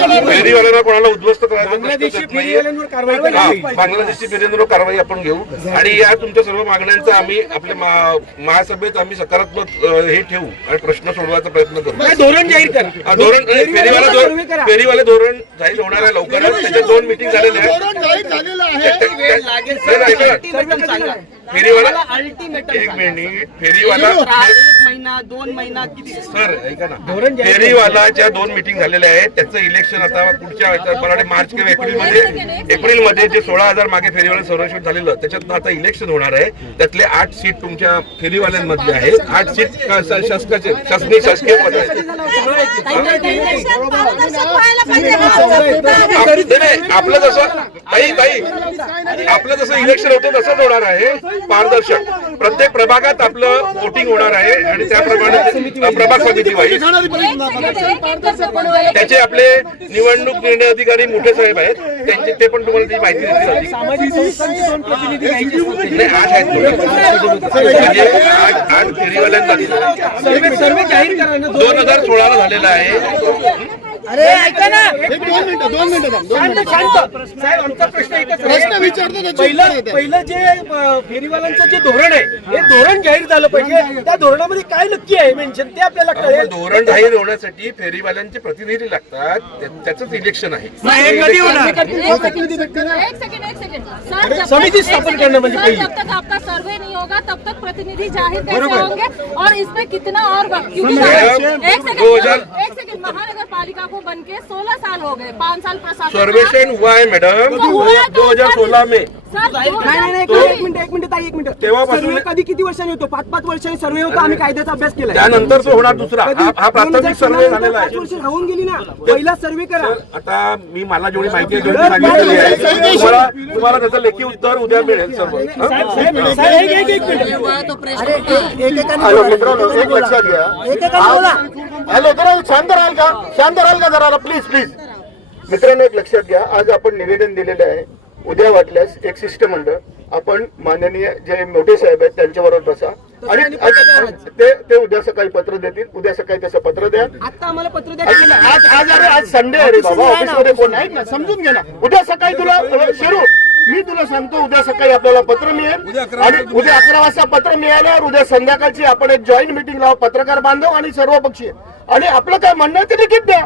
फेरीवाल्यांना कोणाला उद्ध्वस्त करायचं बांगलादेशी फेरीवाल्यांवर कारवाई करावी. बांगलादेशी फेरीवाल्यांवर कारवाई आपण घेऊ आणि या तुमच्या सर्व मागण्यांचा आम्ही आपल्या महासभेत आम्ही सकारात्मक हे ठेवू आणि प्रश्न सोडवायचा प्रयत्न करू. धोरण जाहीर करा. धोरण फेरीवाले धोरण जाहीर होणार आहे लवकरच. त्याच्या 2 मीटिंग झालेल्या आहेत. फेरीवाला एक मिनिट फेरीवाला 1 महिना 2 महिना किती सर ऐका ना फेरीवालाच्या 2 मीटिंग झालेल्या आहेत. त्याचं इलेक्शन आता पुढच्या मार्च किंवा एप्रिलमध्ये जे 16,000 मागे फेरीवाला सर्वेक्षण झालेलं त्याच्यात आता इलेक्शन होणार आहे. त्यातले 8 सीट तुमच्या फेरीवाल्यांमधले आहेत. 8 सीट शासकीय पद आहेत. आपलं जसं आपलं जसं इलेक्शन होतं तसंच होणार आहे. पारदर्शक प्रत्येक प्रभागात आपलं वोटिंग होणार आहे आणि त्याप्रमाणे प्रभाग समिती वाईज त्याचे आपले निवडणूक निर्णय अधिकारी मोठे साहेब आहेत. त्यांचे ते पण तुम्हाला ती माहिती देतील. 8 आहेत म्हणजे 8 फेरीवाल्यांना दिलं. 2016 झालेला आहे. अरे ऐका ना 2 मिनिटं साहेब आमचा प्रश्न एकच आहे. पहिलं जे फेरीवाल्यांचं जे धोरण आहे हे धोरण जाहीर झालं पाहिजे. त्या धोरणामध्ये काय नक्की आहे मेन्शन ते आपल्याला कळेल. धोरण जाहीर होण्यासाठी फेरीवाल्यांचे प्रतिनिधी लागतात. त्याचंच इलेक्शन आहे. समिती स्थापन करणं म्हणजे जब तक आपका सर्वे नहीं होगा तब तक प्रतिनिधि जाहिर कैसे होंगे और इसमें कितना और वक्त एक सेकंड महानगर पालिका को बनके 16 साल हो गए. 5 साल प्रशासन सर्वेक्षण हुआ है मैडम 2016 में. एक मिनिट तेव्हापासून कधी किती वर्षांनी होतो 5-5 वर्षांनी सर्वे होतो. आम्ही कायद्याचा अभ्यास केला. त्यानंतर तो होणार दुसरा. हा प्राथमिक सर्वे झालेला आहे. 5 वर्ष राहून गेली ना. पहिला सर्वे करा. आता मला जेवढी माहिती आहे जेवढी सांगितलेली आहे तुम्हाला त्याचं लेखी उत्तर उद्या मिळेल सर्व. हॅलो मित्रांनो एक लक्षात घ्या. हॅलो जरा शांत राहाल का जरा प्लीज मित्रांनो एक लक्षात घ्या. आज आपण निवेदन दिलेलं आहे. उद्या वाटल्यास एक शिष्टमंडळ आपण माननीय जे मोठे साहेब आहेत त्यांच्याबरोबर बसा आणि ते उद्या सकाळी पत्र देतील. उद्या सकाळी तसं पत्र द्या. आता आम्हाला पत्र द्या. आज संडे आहे रे बाबा. ऑफिसमध्ये कोण आहे ना समजून घे ना. उद्या सकाळी तुला शिरू मी तुला सांगतो उद्या सकाळी आपल्याला पत्र मिळेल आणि उद्या 11 वाजता पत्र मिळाल्यावर उद्या संध्याकाळची आपण एक जॉईंट मिटिंग लावू पत्रकार बांधव आणि सर्व पक्षीय आणि आपलं काय म्हणणं आहे ते लिखित द्या.